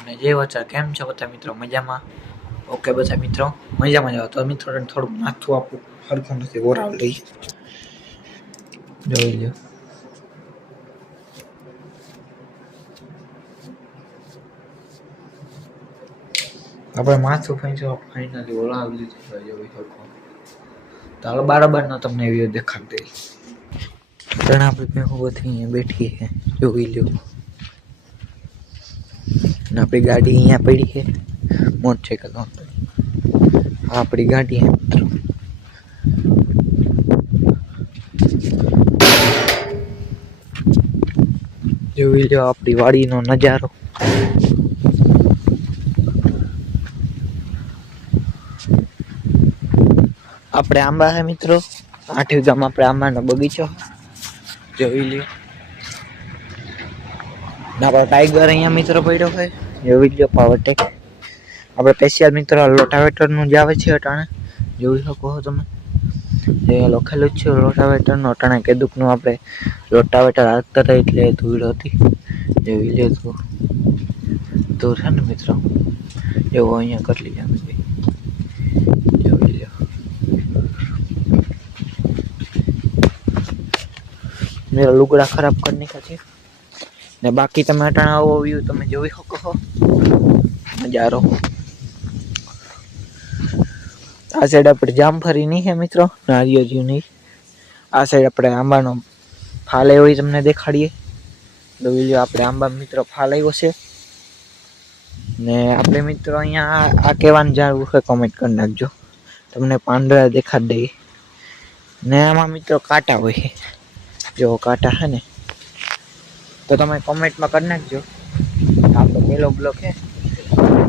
અને જય વચા કેમ છો બધા મિત્રો મજામાં? ઓકે બધા મિત્રો મજામાં જાવ તો મિત્રો થોડુંક માથું આપું હરખું નથી ઓરાવ લઈ જોઈ લ્યો. આપણે માથું ફાઇનલી ઓરાવી લીધું જોઈ શકો. તો હાલો બરાબર નો તમને વ્યૂ દેખાડી દઈ. ત્રણ આપણી ભેહું બધી અહીંયા બેઠી છે જોઈ લ્યો. અને આપણી ગાડી અહીંયા પડી છે મોટરસાઇકલ આપણી ગાડી છે મિત્રો. જોઈ લો આપણી વાડીનો નજારો. આપણે આંબા છે મિત્રો 8 વીઘામાં આપણે આંબાનો બગીચો જોઈ લ્યો. આપણો ટાઈગર અહીંયા મિત્રો પડ્યો છે જોઈ લ્યો પાવરટેક. આપણે સ્પેશિયલ મિત્રો લોટાવેટરનું જ આવે છે અટાણે જોઈ શકો છો તમે. જે લખેલું જ છે લોટાવેટરનું અટાણે કેદુકનું આપણે લોટાવેટર હાંકતા હતા એટલે ધૂળ હતી જોઈ લ્યો. તો છે ને મિત્રો એવો અહીંયા કરી લીધા જોઈ લ્યો. મેરા લુગડા ખરાબ કરી નાખ્યા છે ને બાકી તમે અટાણા આવો વ્યૂ તમે જોઈ શકો છો નજારો. આ સાઈડ આપણે જામફળી નહીં છે મિત્રો નારિયેળની. આ સાઈડ આપણે આંબાનો ફાલ આવ્યો તમને દેખાડીએ જોઈ લ્યો. આપણે આંબા મિત્રો ફાલ આવ્યો છે ને આપણે મિત્રો અહીંયા આ કહેવાનું જાણવું છે કોમેન્ટ કરી નાખજો તમને પાંદડા દેખાડી દઈએ. ને આમાં મિત્રો કાંટા હોય છે જો કાંટા છે ને તો તમે કોમેન્ટમાં કરી નાખજો. આપણો પહેલો બ્લોક છે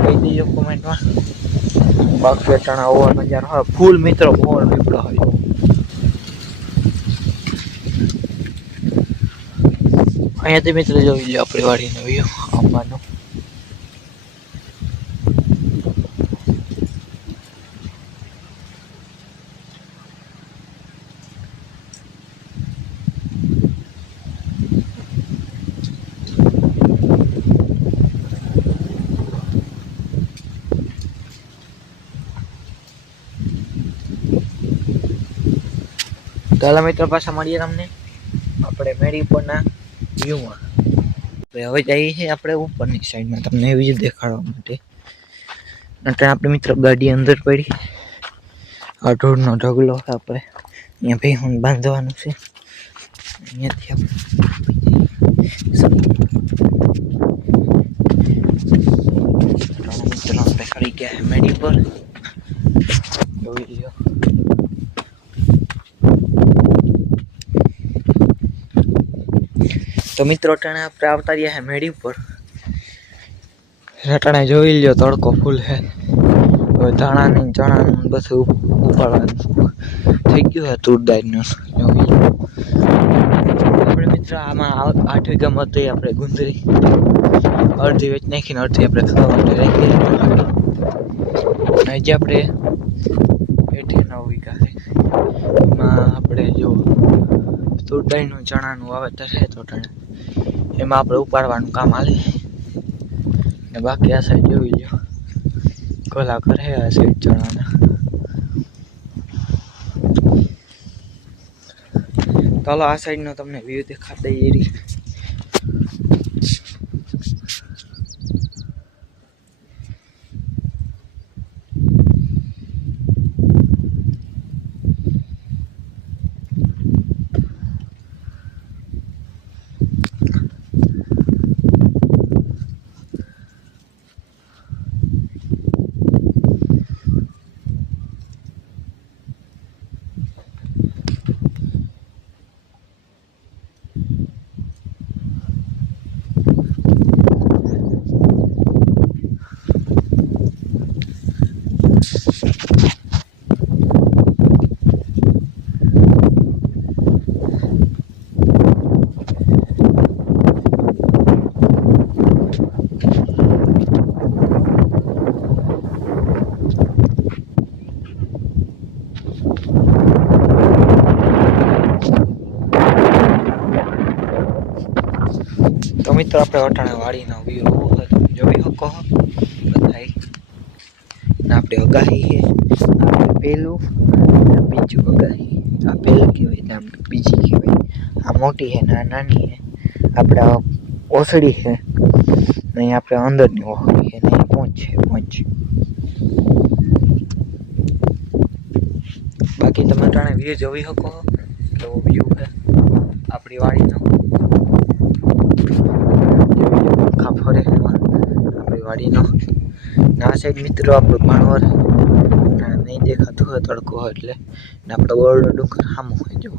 કહી દેજો કોમેન્ટમાં. બાકી અટાણા ઓવર નજારો હોય ફૂલ મિત્રો ઓવર નીકળો હોય. અહીંયાથી મિત્રો જોઈ લો આપણી વાડીનો વ્યૂ આંબાનો. તો હાલો મિત્રો પાછા મળીએ તમને આપણે મેળી ઉપરના વ્યૂમાં. હવે જઈએ છીએ આપણે ઉપરની સાઈડમાં તમને વ્યૂ દેખાડવા માટે. એટલે આપણે મિત્રો ગાડી અંદર પડી આ ઢોરનો ઢગલો છે આપણે અહીંયા ભેહું બાંધવાનું છે અહીંયાથી આપણે મિત્રો આપણે ખડી ગયા મેળી પર જોઈ લ્યો. તો મિત્રો અટાણે આપણે આવતા રહ્યા છે મેળી ઉપર. અટાણે જોઈ લ્યો તડકો ફૂલ છે. હવે ધાણાની ચણાનું બધું ઉપાડવાનું થઈ ગયું છે તુરદારનું જોઈ લો. આપણે મિત્રો આમાં 8 વીઘામાં હતી આપણે ગુંદરી અડધી વેચ નાખીને અડધી આપણે ખાવા માટે રાખી. હજી આપણે 8-9 વીઘા છે એમાં આપણે જો તુરદારનું ચણાનું વાવેતર છે તો એમાં આપણે ઉપાડવાનું કામ હાલે ને બાકી આ સાઈડ જોઈ લો કોલા કરે આ સાઈડ ચણાના. ચાલો આ સાઈડનો તમને વ્યૂ દેખાડી દઈએ. મિત્રો આપણે વટાણા વાડીનો વ્યૂ જોઈ શકો બધાય ને આપણે અગાહી છે આપણે પેલું બીજું અગાહી આ પેલું કહેવાય ને આપણે બીજી કહેવાય આ મોટી છે ને આ નાની છે આપણે ઓસડી છે ને આપણે અંદરની ઓસડી છે ને પહોંચ છે પહોંચ બાકી તમે ત્રણે વ્યૂ જોઈ શકો કેવો વ્યૂ છે આપણી વાડીનો પંખા ફરે આપણી વાડીનો ના સાઈડ મિત્રો આપણું ભાણવર નહીં દેખાતું હોય તડકો હોય એટલે ને આપણે ગોળનો ડુંગર સામો હોય જો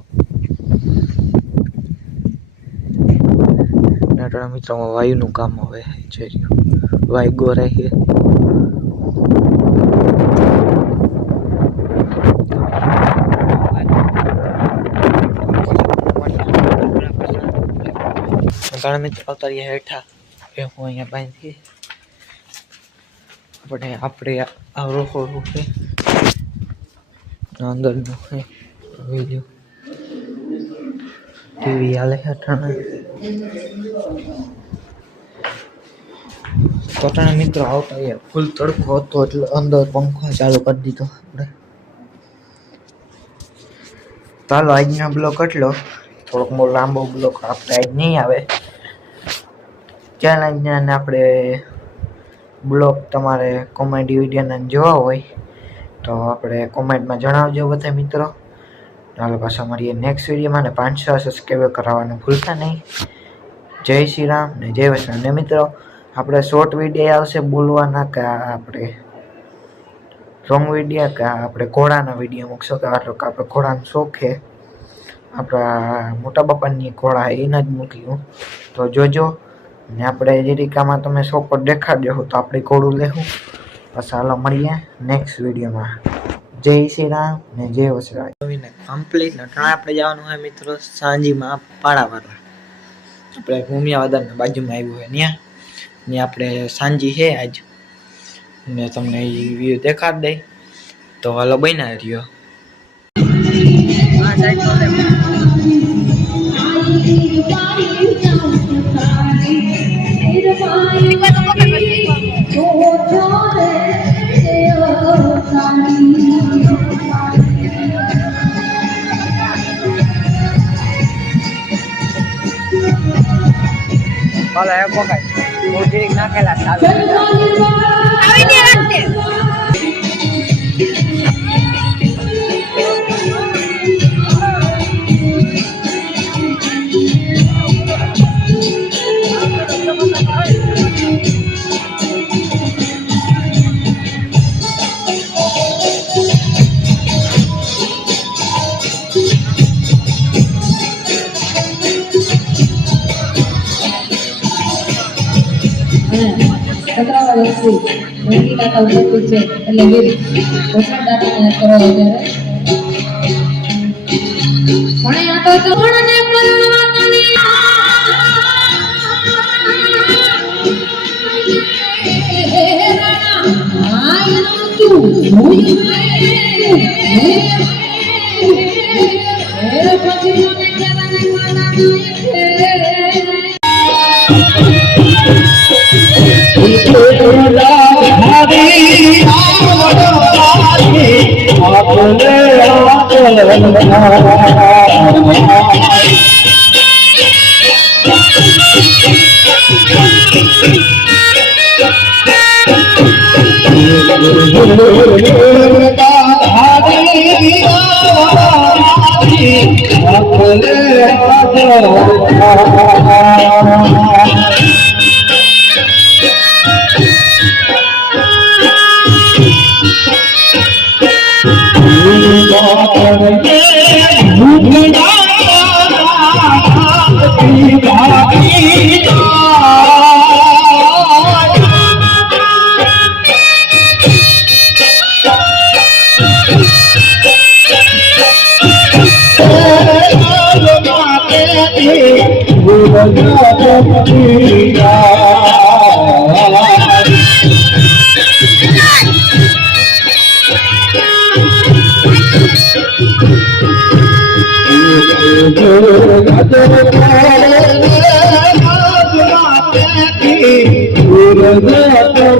નાટણા મિત્રોમાં વાયુનું કામ હવે છે વાયુ ગોરાય છે મિત્રો આવતા હેઠા હું અહીંયા બાંધી આપણે આ રોકડું છે અંદરનું છે વિડીયો ટીવી હાલે હેઠા મિત્રો આવતા ફૂલ તડકો હતો એટલે અંદર પંખો ચાલુ કરી દીધો આપણે ચાલો આજનો બ્લોક એટલો થોડોક મોટો લાંબો બ્લોક આપણે આજ નહીં આવે ચેલેન્જને આપણે બ્લોગ તમારે કોમેડી વિડીયોને જોવા હોય તો આપણે કોમેન્ટમાં જણાવજો બધા મિત્રો ચાલો પાછા મળીએ નેક્સ્ટ વિડીયોમાં ને 500 સબસ્ક્રાઈબર કરાવવાનું ભૂલતા નહીં જય શ્રી રામ ને જય વૈષ્ણવ ને મિત્રો આપણે શોર્ટ વિડીયો આવશે બોલવાના કે આપણે રોંગ વિડીયો કે આપણે ઘોડાના વિડીયો મૂકશો કે આપણે ઘોડાનો શોખ છે આપણા મોટા બાપાની ઘોડા એના જ મૂક્યું તો જોજો ને આપણે જીરિકામાં તમે સોપર દેખાડજો તો આપણે ઘોડું લેવું બસ હાલો મળીએ નેક્સ્ટ વિડીયોમાં જય શ્રી રામ ને જય વસરાજ કમ્પ્લીટ ને આપણે જવાનું હોય મિત્રો સાંજીમાં પાડાવાળા આપણે ભૂમિયાવાદરના બાજુમાં આવ્યું હોય ત્યાં ને આપણે સાંજી છે આજ ને તમને એ વ્યૂ દેખાડ દઈ તો હાલો બન્યા રહ્યો Hola, ya coca. Mau diri nak kelas tahu. Awi dia nanti. Keterangan itu, mungkin kita tahu itu lebih besar dari yang terlalu jauh. Mana yang tahu tu mana yang pelawatan ni? Ayah tu,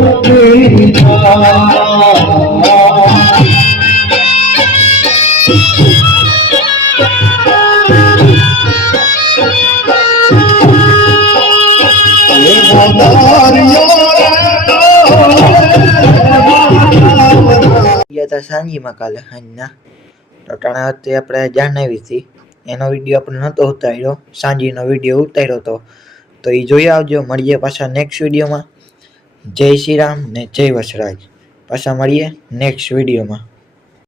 ગયા હતા સાંજીમાં કાલે સાંજના ટાણા વખતે આપણે જાણાવી હતી એનો video આપણે નહોતો ઉતાર્યો, સાંજીનો વિડીયો ઉતાર્યો હતો તો એ જોઈ આવજો. મળીએ પાછા નેક્સ્ટ વિડીયોમાં. જય શ્રી રામ ને જય વસરાજ. પાછા મળીએ નેક્સ્ટ વિડીયોમાં.